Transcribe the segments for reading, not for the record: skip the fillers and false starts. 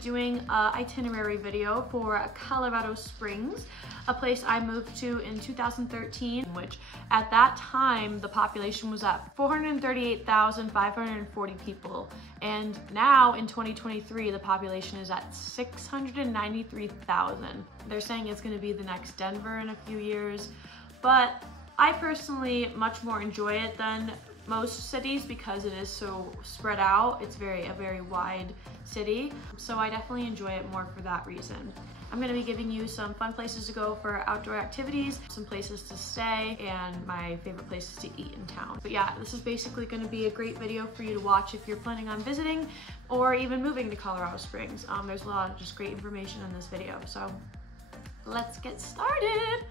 doing an itinerary video for Colorado Springs, a place I moved to in 2013, which at that time the population was at 438,540 people. And now in 2023, the population is at 693,000. They're saying it's going to be the next Denver in a few years, but I personally much more enjoy it than most cities because it is so spread out. It's a very wide city, so I definitely enjoy it more for that reason. I'm going to be giving you some fun places to go for outdoor activities, some places to stay, and my favorite places to eat in town. But yeah, this is basically going to be a great video for you to watch if you're planning on visiting or even moving to Colorado Springs. There's a lot of just great information in this video, so let's get started.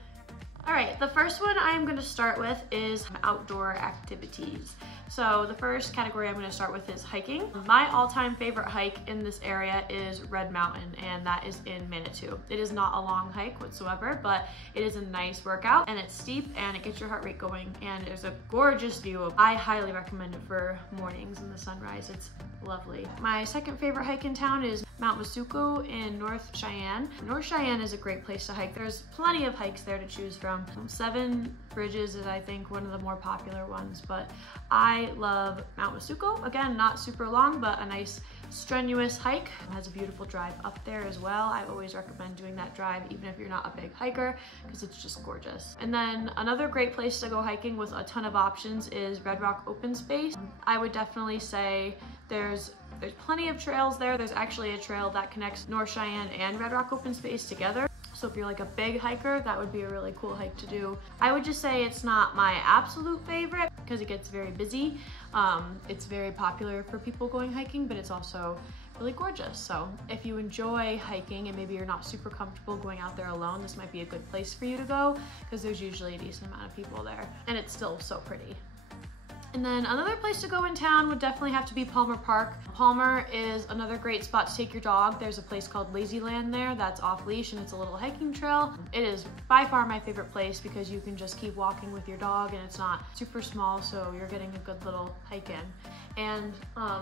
All right, the first one I'm going to start with is outdoor activities. So the first category I'm going to start with is hiking. My all-time favorite hike in this area is Red Mountain, and that is in Manitou. It is not a long hike whatsoever, but it is a nice workout, and it's steep and it gets your heart rate going, and there's a gorgeous view. I highly recommend it for mornings and the sunrise. It's lovely. My second favorite hike in town is Mount Masuko in North Cheyenne. North Cheyenne is a great place to hike. There's plenty of hikes there to choose from. Seven Bridges is, I think, one of the more popular ones, but I love Mount Masuko. Again, not super long, but a nice strenuous hike. It has a beautiful drive up there as well. I always recommend doing that drive even if you're not a big hiker because it's just gorgeous. And then another great place to go hiking with a ton of options is Red Rock Open Space. I would definitely say there's plenty of trails there. There's actually a trail that connects North Cheyenne and Red Rock Open Space together. So if you're like a big hiker, that would be a really cool hike to do. I would just say it's not my absolute favorite because it gets very busy. It's very popular for people going hiking, but it's also really gorgeous. So if you enjoy hiking and maybe you're not super comfortable going out there alone, this might be a good place for you to go because there's usually a decent amount of people there and it's still so pretty. And then another place to go in town would definitely have to be Palmer Park. Palmer is another great spot to take your dog. There's a place called Lazyland there that's off leash and it's a little hiking trail. It is by far my favorite place because you can just keep walking with your dog and it's not super small, so you're getting a good little hike in. And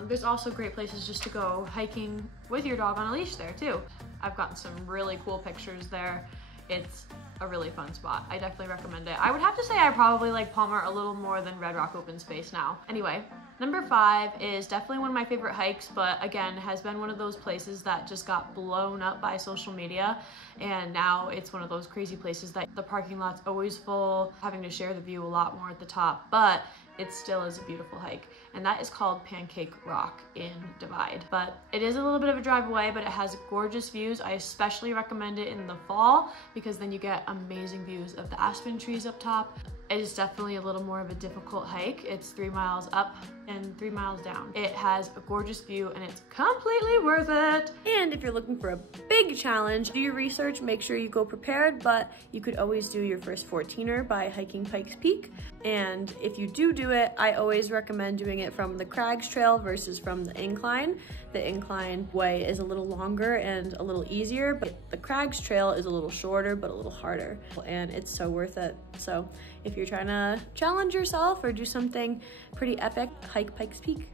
there's also great places just to go hiking with your dog on a leash there too. I've gotten some really cool pictures there. It's a really fun spot. I definitely recommend it. I would have to say I probably like Palmer a little more than Red Rock Open Space now. Anyway, number 5 is definitely one of my favorite hikes, but again, has been one of those places that just got blown up by social media. And now it's one of those crazy places that the parking lot's always full, having to share the view a lot more at the top, but it still is a beautiful hike. And that is called Pancake Rock in Divide. But it is a little bit of a drive away, but it has gorgeous views. I especially recommend it in the fall because then you get amazing views of the aspen trees up top. It is definitely a little more of a difficult hike. It's 3 miles up and 3 miles down. It has a gorgeous view and it's completely worth it. And if you're looking for a big challenge, do your research, make sure you go prepared, but you could always do your first 14er by hiking Pikes Peak. And if you do it, I always recommend doing it from the Crags Trail versus from the incline. The incline way is a little longer and a little easier, but the Crags Trail is a little shorter, but a little harder. And it's so worth it. So if you're trying to challenge yourself or do something pretty epic, hike Pikes Peak.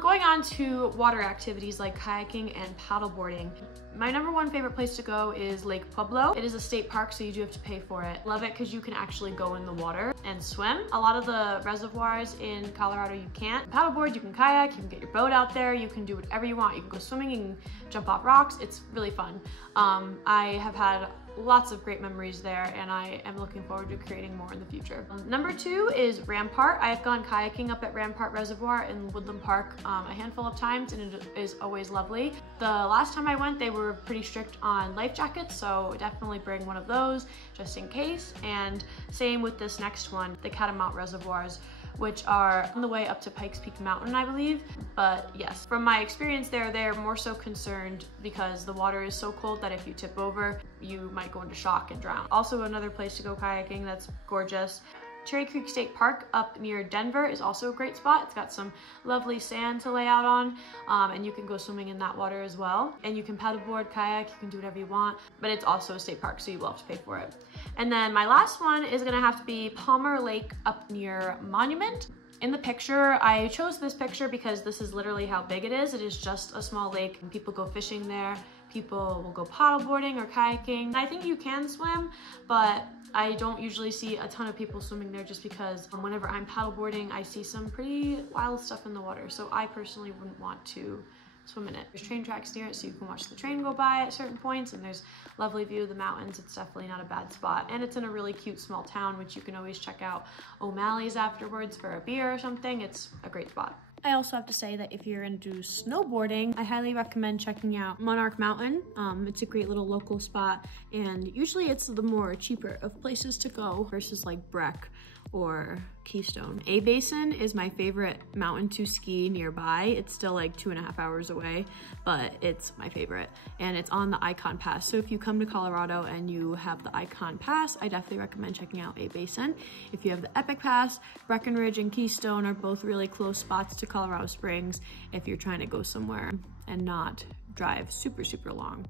Going on to water activities like kayaking and paddleboarding. My number 1 favorite place to go is Lake Pueblo. It is a state park, so you do have to pay for it. Love it because you can actually go in the water and swim. A lot of the reservoirs in Colorado you can't. Paddleboard, you can kayak, you can get your boat out there, you can do whatever you want. You can go swimming, you can jump off rocks. It's really fun. I have had lots of great memories there and I am looking forward to creating more in the future. Number 2 is Rampart. I have gone kayaking up at Rampart Reservoir in Woodland Park a handful of times and it is always lovely. The last time I went, they were pretty strict on life jackets, so definitely bring one of those just in case. And same with this next one, the Catamount Reservoirs, which are on the way up to Pikes Peak Mountain, I believe. But yes, from my experience there, they're more so concerned because the water is so cold that if you tip over, you might go into shock and drown. Also another place to go kayaking that's gorgeous. Cherry Creek State Park up near Denver is also a great spot. It's got some lovely sand to lay out on, and you can go swimming in that water as well. And you can paddleboard, kayak, you can do whatever you want, but it's also a state park, so you will have to pay for it. And then my last one is gonna have to be Palmer Lake up near Monument. In the picture, I chose this picture because this is literally how big it is. It is just a small lake and people go fishing there. People will go paddleboarding or kayaking. I think you can swim, but I don't usually see a ton of people swimming there just because whenever I'm paddleboarding, I see some pretty wild stuff in the water. So I personally wouldn't want to swim in it. There's train tracks near it, so you can watch the train go by at certain points, and there's lovely view of the mountains. It's definitely not a bad spot. And it's in a really cute small town, which you can always check out O'Malley's afterwards for a beer or something. It's a great spot. I also have to say that if you're into snowboarding, I highly recommend checking out Monarch Mountain. It's a great little local spot, and usually it's the more cheaper of places to go versus like Breck or Keystone. A Basin is my favorite mountain to ski nearby. It's still like 2.5 hours away, but it's my favorite. And it's on the Icon Pass. So if you come to Colorado and you have the Icon Pass, I definitely recommend checking out A Basin. If you have the Epic Pass, Breckenridge and Keystone are both really close spots to Colorado Springs if you're trying to go somewhere and not drive super, super long.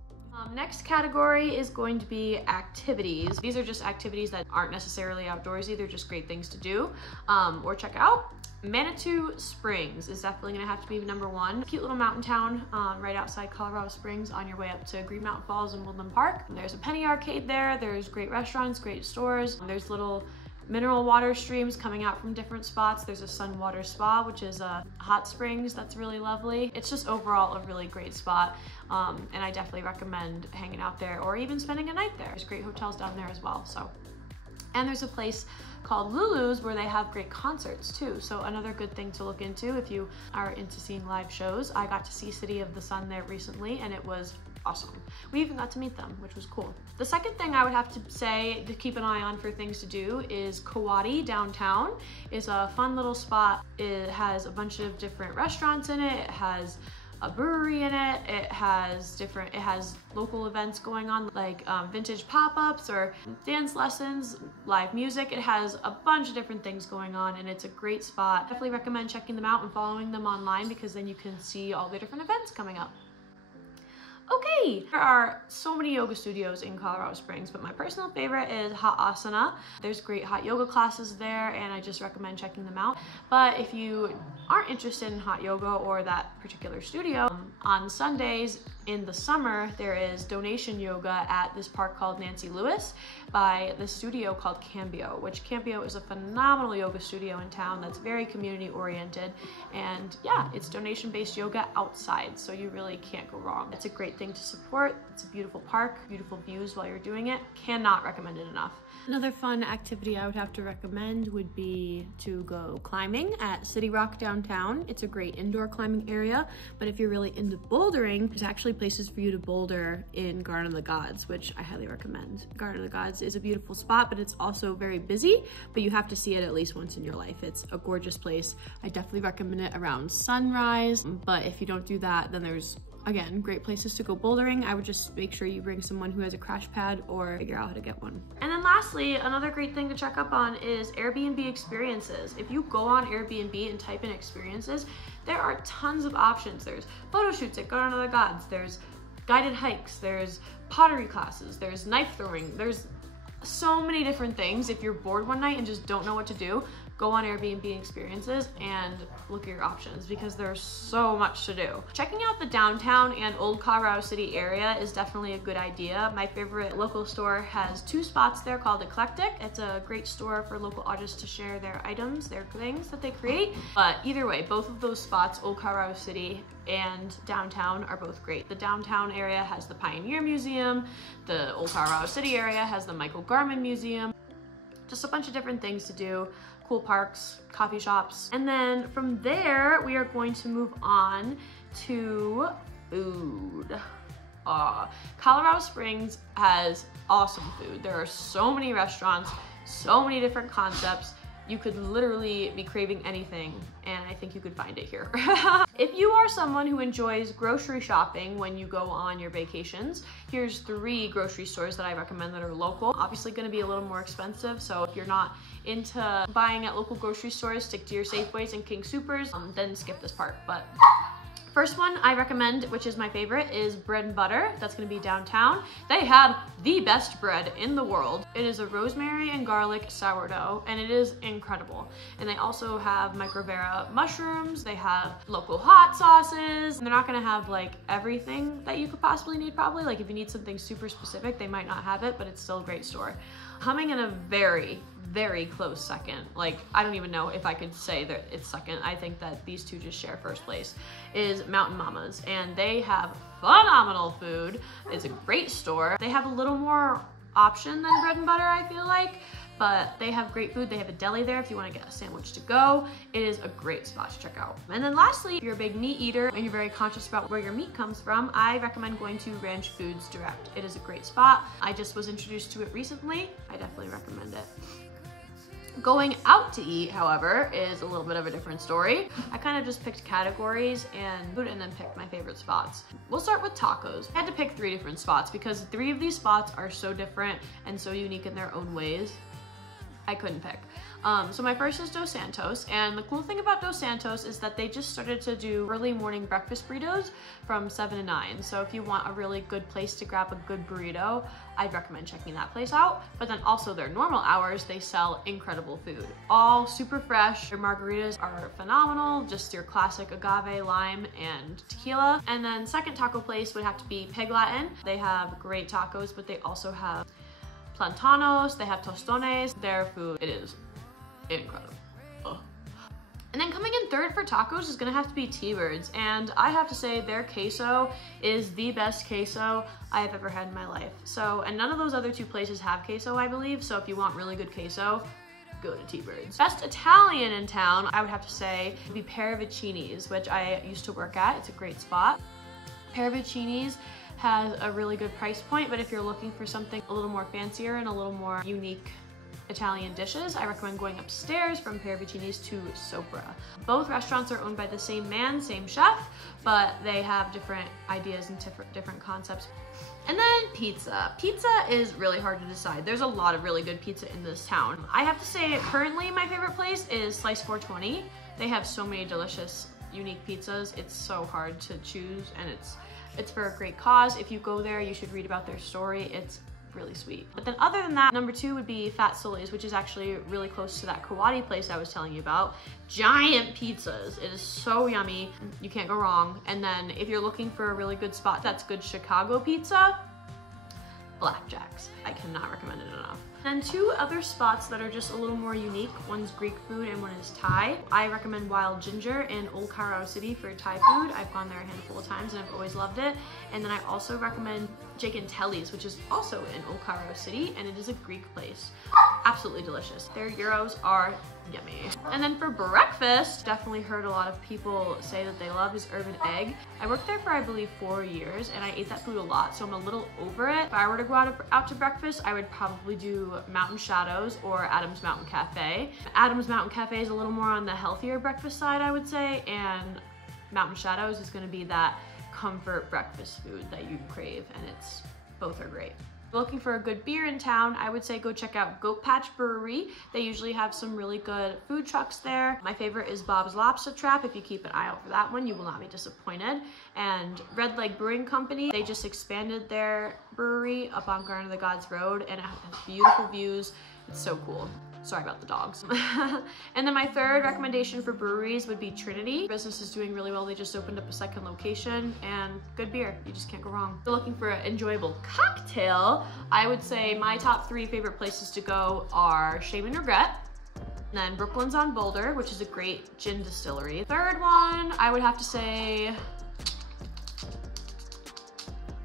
Next category is going to be activities. These are just activities that aren't necessarily outdoorsy. They're just great things to do or check out. Manitou Springs is definitely gonna have to be number one. Cute little mountain town right outside Colorado Springs on your way up to Green Mountain Falls and Woodland Park. There's a penny arcade there. There's great restaurants, great stores. There's little mineral water streams coming out from different spots. There's a Sun Water Spa, which is a hot springs that's really lovely. It's just overall a really great spot, and I definitely recommend hanging out there or even spending a night there. There's great hotels down there as well. And there's a place called Lulu's where they have great concerts too. So another good thing to look into if you are into seeing live shows. I got to see City of the Sun there recently, and it was awesome. We even got to meet them, which was cool. The second thing I would have to say to keep an eye on for things to do is Kauai downtown is a fun little spot. It has a bunch of different restaurants in it. It has a brewery in it. It has local events going on like vintage pop-ups or dance lessons, live music. It has a bunch of different things going on, and it's a great spot. Definitely recommend checking them out and following them online because then you can see all the different events coming up. Okay, there are so many yoga studios in Colorado Springs, but my personal favorite is Hot Asana. There's great hot yoga classes there, and I just recommend checking them out. But if you aren't interested in hot yoga or that particular studio, on Sundays in the summer, there is donation yoga at this park called Nancy Lewis by the studio called Cambio, which Cambio is a phenomenal yoga studio in town that's very community oriented. And yeah, it's donation-based yoga outside, so you really can't go wrong. It's a great thing to support. It's a beautiful park, beautiful views while you're doing it. Cannot recommend it enough. Another fun activity I would have to recommend would be to go climbing at City Rock downtown. It's a great indoor climbing area, but if you're really into bouldering, there's actually places for you to boulder in Garden of the Gods, which I highly recommend. Garden of the Gods is a beautiful spot, but it's also very busy, but you have to see it at least once in your life. It's a gorgeous place. I definitely recommend it around sunrise, but if you don't do that, then there's again, great places to go bouldering. I would just make sure you bring someone who has a crash pad or figure out how to get one. And then lastly, another great thing to check up on is Airbnb experiences. If you go on Airbnb and type in experiences, there are tons of options. There's photo shoots at Garden of the Gods, there's guided hikes, there's pottery classes, there's knife throwing, there's so many different things. If you're bored one night and just don't know what to do, go on Airbnb experiences and look at your options because there's so much to do. Checking out the downtown and old Colorado City area is definitely a good idea. My favorite local store has 2 spots there called Eclectic. It's a great store for local artists to share their items, their things that they create. But either way, both of those spots, old Colorado City and downtown, are both great. The downtown area has the Pioneer Museum. The old Colorado City area has the Michael Garman Museum. Just a bunch of different things to do. Cool parks, coffee shops. And then from there, we are going to move on to food. Colorado Springs has awesome food. There are so many restaurants, so many different concepts. You could literally be craving anything, and I think you could find it here. If you are someone who enjoys grocery shopping when you go on your vacations, here's 3 grocery stores that I recommend that are local. Obviously gonna be a little more expensive, so if you're not into buying at local grocery stores, stick to your Safeways and King Soopers, then skip this part. But First one I recommend, which is my favorite, is Bread and Butter. That's gonna be downtown. They have the best bread in the world. It is a rosemary and garlic sourdough, and it is incredible. And they also have microvera mushrooms. They have local hot sauces. And they're not gonna have like everything that you could possibly need probably. Like if you need something super specific, they might not have it, but it's still a great store. Coming in a very, very close second, like I don't even know if I could say that it's second. I think that these two just share first place, is Mountain Mama's, and they have phenomenal food. It's a great store. They have a little more option than Bread and Butter, I feel like, but they have great food. They have a deli there if you want to get a sandwich to go. It is a great spot to check out. And then lastly, if you're a big meat eater and you're very conscious about where your meat comes from, I recommend going to Ranch Foods Direct. It is a great spot. I just was introduced to it recently. I definitely recommend it. Going out to eat, however, is a little bit of a different story. I kind of just picked categories and food and then picked my favorite spots. We'll start with tacos. I had to pick 3 different spots because 3 of these spots are so different and so unique in their own ways. I couldn't pick. So my first is Dos Santos, and the cool thing about Dos Santos is that they just started to do early morning breakfast burritos from 7 to 9. So if you want a really good place to grab a good burrito, I'd recommend checking that place out. But then also their normal hours, they sell incredible food. All super fresh. Their margaritas are phenomenal, just your classic agave, lime, and tequila. And then second taco place would have to be Pig Latin. They have great tacos, but they also have plantanos, they have tostones. Their food, it is incredible. Ugh. And then coming in third for tacos is gonna have to be T-Birds, and I have to say their queso is the best queso I have ever had in my life. So, and none of those other 2 places have queso, I believe, so if you want really good queso, go to T-Birds. Best Italian in town, I would have to say, would be Paravicini's, which I used to work at. It's a great spot. Paravicini's has a really good price point, but if you're looking for something a little more fancier and a little more unique Italian dishes, I recommend going upstairs from Paravicini's to Sopra. Both restaurants are owned by the same man, same chef, but they have different ideas and different concepts. And then pizza. Pizza is really hard to decide. There's a lot of really good pizza in this town. I have to say currently my favorite place is Slice 420. They have so many delicious, unique pizzas. It's so hard to choose, and it's for a great cause. If you go there, you should read about their story. It's really sweet. But then other than that, number 2 would be Fat Sully's, which is actually really close to that Kawadi place I was telling you about. Giant pizzas. It is so yummy. You can't go wrong. And then if you're looking for a really good spot that's good Chicago pizza, Blackjack's. I cannot recommend it enough. Then 2 other spots that are just a little more unique. One's Greek food and one is Thai. I recommend Wild Ginger in Old Colorado City for Thai food. I've gone there a handful of times and I've always loved it. And then I also recommend Jake and Telly's, which is also in Old Colorado City, and it is a Greek place. Absolutely delicious. Their gyros are yummy. And then for breakfast, definitely heard a lot of people say that they love is Urban Egg. I worked there for I believe 4 years and I ate that food a lot, so I'm a little over it. If I were to go out to breakfast, I would probably do Mountain Shadows or Adam's Mountain Cafe. Adam's Mountain Cafe is a little more on the healthier breakfast side, I would say, and Mountain Shadows is gonna be that comfort breakfast food that you crave, and both are great. Looking for a good beer in town, I would say go check out Goat Patch Brewery. They usually have some really good food trucks there. My favorite is Bob's Lobster Trap. If you keep an eye out for that one, you will not be disappointed. And Red Leg Brewing Company, they just expanded their brewery up on Garden of the Gods Road, and it has beautiful views. It's so cool. Sorry about the dogs. And then my third recommendation for breweries would be Trinity. Business is doing really well. They just opened up a second location, and good beer. You just can't go wrong. If you're looking for an enjoyable cocktail, I would say my top 3 favorite places to go are Shame and Regret, and then Brooklyn's on Boulder, which is a great gin distillery. Third one, I would have to say,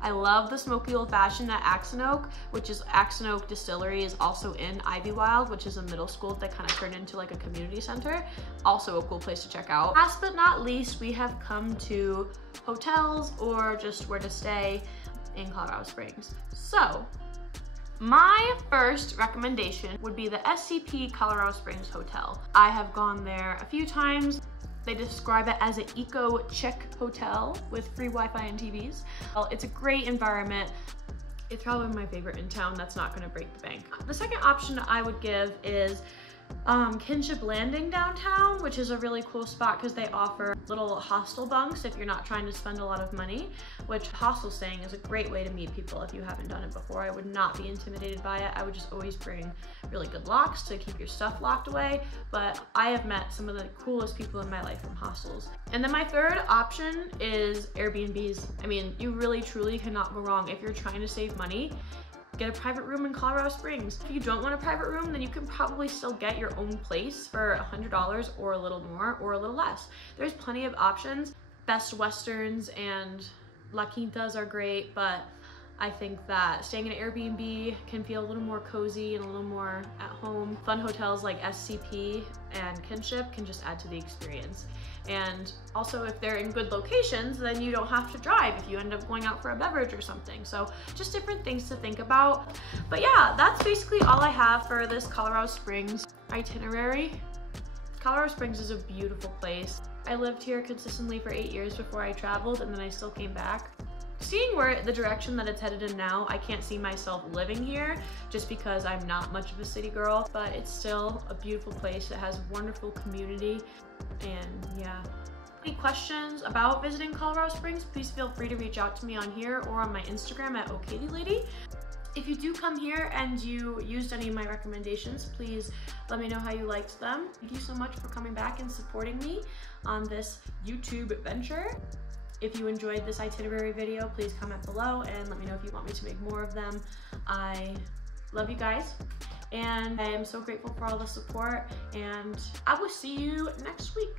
I love the smoky old fashioned at Axon Oak, which is Axon Oak Distillery is also in Ivywild, which is a middle school that kind of turned into like a community center. Also a cool place to check out. Last but not least, we have come to hotels or just where to stay in Colorado Springs. So my first recommendation would be the SCP Colorado Springs Hotel. I have gone there a few times. They describe it as an eco-chic hotel with free Wi-Fi and TVs. Well, it's a great environment. It's probably my favorite in town. That's not gonna break the bank. The second option I would give is Kinship Landing downtown, which is a really cool spot because they offer little hostel bunks if you're not trying to spend a lot of money, which hostel staying is a great way to meet people if you haven't done it before. I would not be intimidated by it. I would just always bring really good locks to keep your stuff locked away, but I have met some of the coolest people in my life from hostels. And then my third option is Airbnbs. I mean, you really truly cannot go wrong if you're trying to save money. Get a private room in Colorado Springs. If you don't want a private room, then you can probably still get your own place for $100 or a little more or a little less. There's plenty of options. Best Westerns and La Quintas are great, but I think that staying in an Airbnb can feel a little more cozy and a little more at home. Fun hotels like SCP and Kinship can just add to the experience. And also if they're in good locations, then you don't have to drive if you end up going out for a beverage or something. So just different things to think about. But yeah, that's basically all I have for this Colorado Springs itinerary. Colorado Springs is a beautiful place. I lived here consistently for 8 years before I traveled, and then I still came back. Seeing where the direction that it's headed in now, I can't see myself living here just because I'm not much of a city girl, but it's still a beautiful place. It has wonderful community, and yeah. Any questions about visiting Colorado Springs, please feel free to reach out to me on here or on my Instagram at OKatyLady. If you do come here and you used any of my recommendations, please let me know how you liked them. Thank you so much for coming back and supporting me on this YouTube venture. If you enjoyed this itinerary video, please comment below and let me know if you want me to make more of them. I love you guys, and I am so grateful for all the support, and I will see you next week.